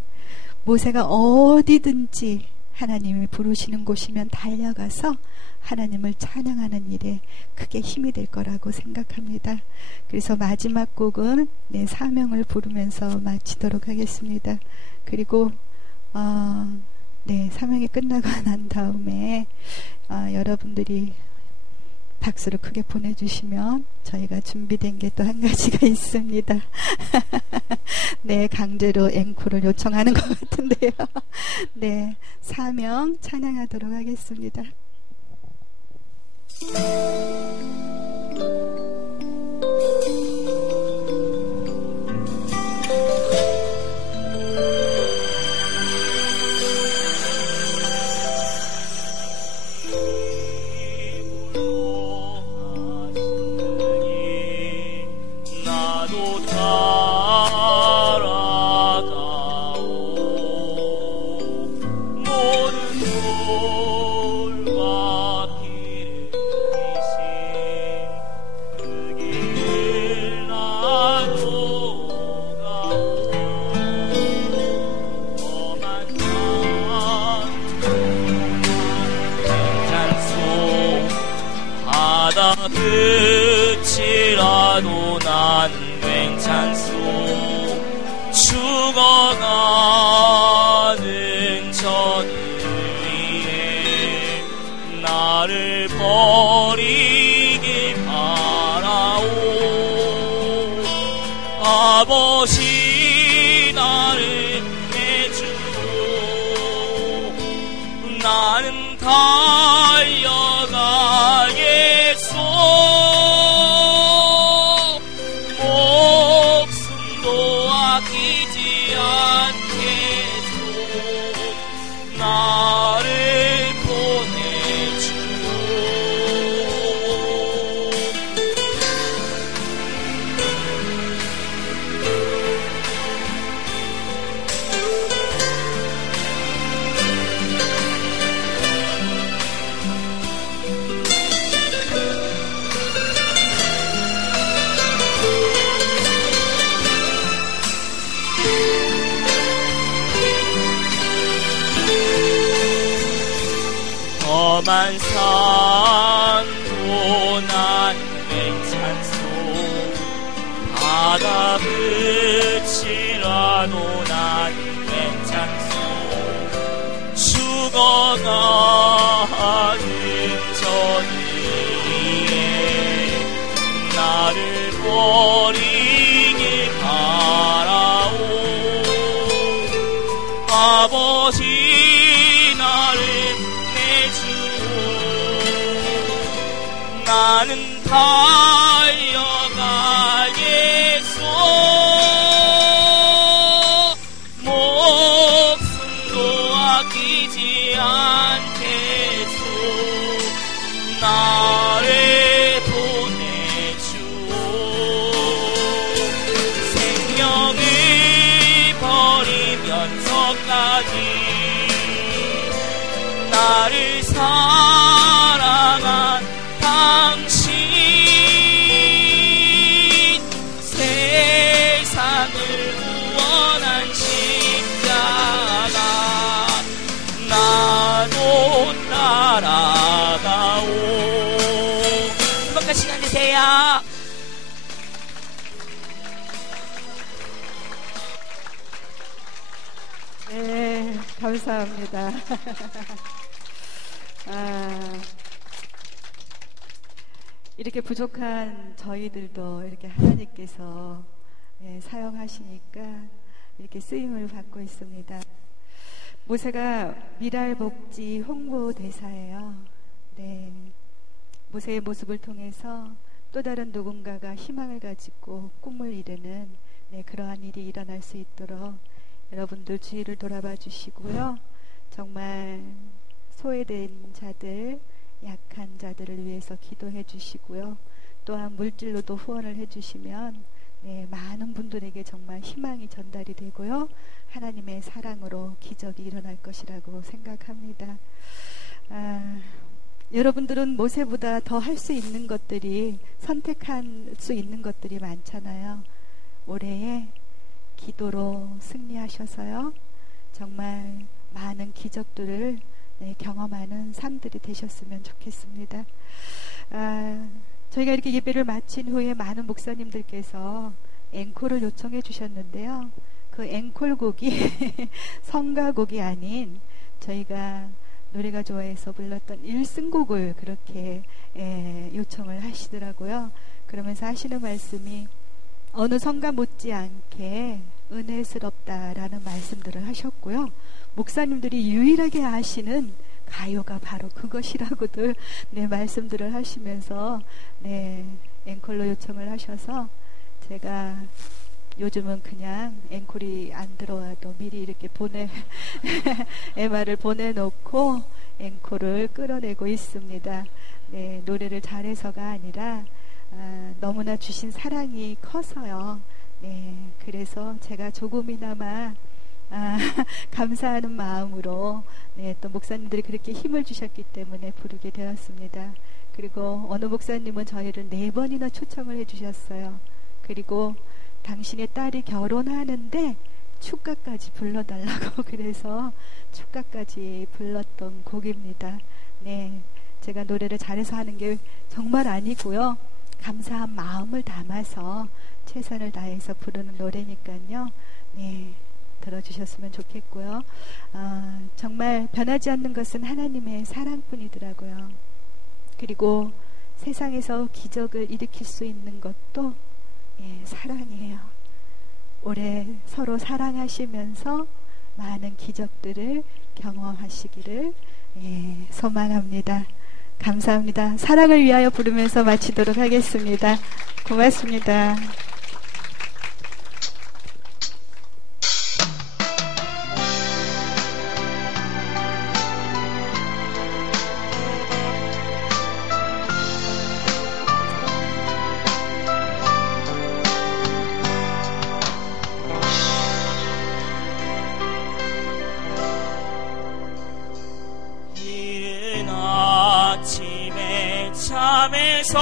모세가 어디든지 하나님이 부르시는 곳이면 달려가서 하나님을 찬양하는 일에 크게 힘이 될 거라고 생각합니다. 그래서 마지막 곡은 사명을 부르면서 마치도록 하겠습니다. 그리고 사명이 끝나고 난 다음에 여러분들이 박수를 크게 보내주시면 저희가 준비된 게 또 한 가지가 있습니다. 강제로 앵콜을 요청하는 것 같은데요. 사명 찬양하도록 하겠습니다. 끝이라도 난 괜찮소. 죽어가는 저들 위에 나를 버리기 바라오. 아버지 나를 내주오. 나는 달려가겠소. 목숨도 아끼지 않겠소. 나를 보내주오. 험한 산도 난 괜찮소. 바다 끝이라도 난 괜찮소. 죽어가는 저들 위에 나를 버리길 바라오. 아버지 나는 달려가겠소. 목숨도 아끼지 않겠소. 나를 보내주오. 생명을 버리면서까지 나를 사랑한 당신, 세상을 구원한 십자가 나도 따라가오. 행복한 시간 되세요. 네, 감사합니다. 이렇게 부족한 저희들도 이렇게 하나님께서 사용하시니까 이렇게 쓰임을 받고 있습니다. 모세가 미랄복지 홍보대사예요. 네, 모세의 모습을 통해서 또 다른 누군가가 희망을 가지고 꿈을 이루는 그러한 일이 일어날 수 있도록 여러분들 주위를 돌아봐 주시고요. 정말 소외된 자들, 약한 자들을 위해서 기도해 주시고요. 또한 물질로도 후원을 해 주시면 많은 분들에게 정말 희망이 전달이 되고요. 하나님의 사랑으로 기적이 일어날 것이라고 생각합니다. 여러분들은 모세보다 더 할 수 있는 것들이, 선택할 수 있는 것들이 많잖아요. 올해에 기도로 승리하셔서요, 정말 많은 기적들을 경험하는 삶들이 되셨으면 좋겠습니다. 저희가 이렇게 예배를 마친 후에 많은 목사님들께서 앵콜을 요청해 주셨는데요. 그 앵콜곡이 성가곡이 아닌 저희가 노래가 좋아해서 불렀던 1승곡을 그렇게 요청을 하시더라고요. 그러면서 하시는 말씀이 어느 성가 못지않게 은혜스럽다라는 말씀들을 하셨고요. 목사님들이 유일하게 아시는 가요가 바로 그것이라고들 말씀들을 하시면서 앵콜로 요청을 하셔서 제가 요즘은 그냥 앵콜이 안 들어와도 미리 이렇게 MR을 보내놓고 앵콜을 끌어내고 있습니다. 노래를 잘해서가 아니라 너무나 주신 사랑이 커서요. 그래서 제가 조금이나마 감사하는 마음으로 또 목사님들이 그렇게 힘을 주셨기 때문에 부르게 되었습니다. 그리고 어느 목사님은 저희를 4번이나 초청을 해주셨어요. 그리고 당신의 딸이 결혼하는데 축가까지 불러달라고 그래서 축가까지 불렀던 곡입니다. 제가 노래를 잘해서 하는 게 정말 아니고요. 감사한 마음을 담아서 최선을 다해서 부르는 노래니까요. 들어주셨으면 좋겠고요. 정말 변하지 않는 것은 하나님의 사랑뿐이더라고요. 그리고 세상에서 기적을 일으킬 수 있는 것도 사랑이에요. 올해 서로 사랑하시면서 많은 기적들을 경험하시기를 소망합니다. 감사합니다. 사랑을 위하여 부르면서 마치도록 하겠습니다. 고맙습니다. 잠에서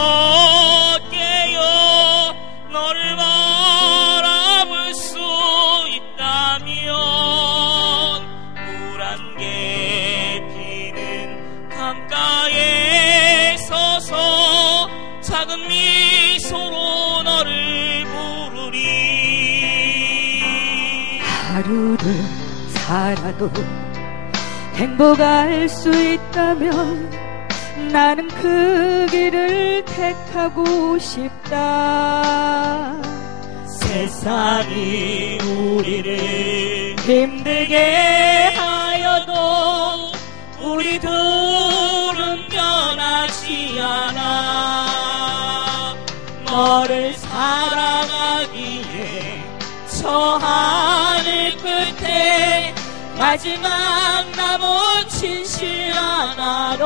깨어 너를 바라볼 수 있다면 물 안개 피는 강가에 서서 작은 미소로 너를 부르리. 하루를 살아도 행복할 수 있다면 나는 그 길을 택하고 싶다. 세상이 우리를 힘들게 하여도 우리 둘은 변하지 않아. 너를 사랑하기에 저 하늘 끝에 마지막 남은 진실 하나로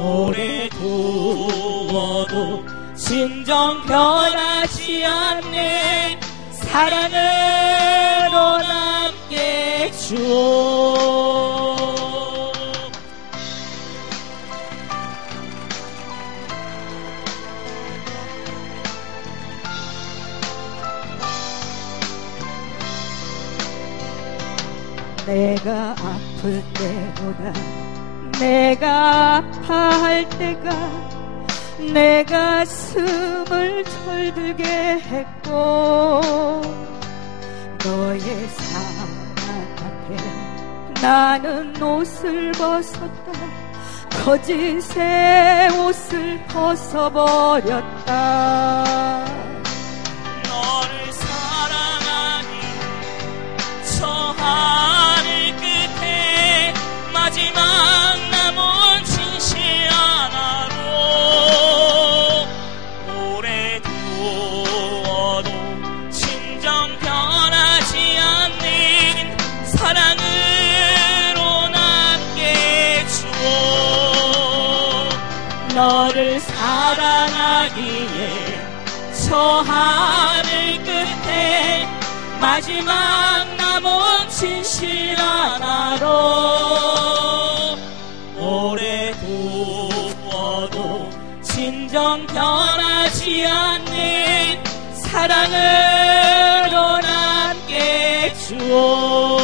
오래 두어도 진정 변하지 않는 사랑으로 남게 주오. 내가 아플 때보다 내가 아파할 때가 내 가슴을 철들게 했고 너의 앞에 나는 옷을 벗었다. 거짓의 옷을 벗어버렸다. 너를 사랑하니 저 하늘 끝에 마지막 남은 진실 하나로 오래 두어도 심정 변하지 않는 사랑으로 남게 주어. 너를 사랑하기에 저 하늘 끝에 마지막 남은 진실 하나로 오래 두어도 진정 변하지 않는 사랑으로 남게 주어.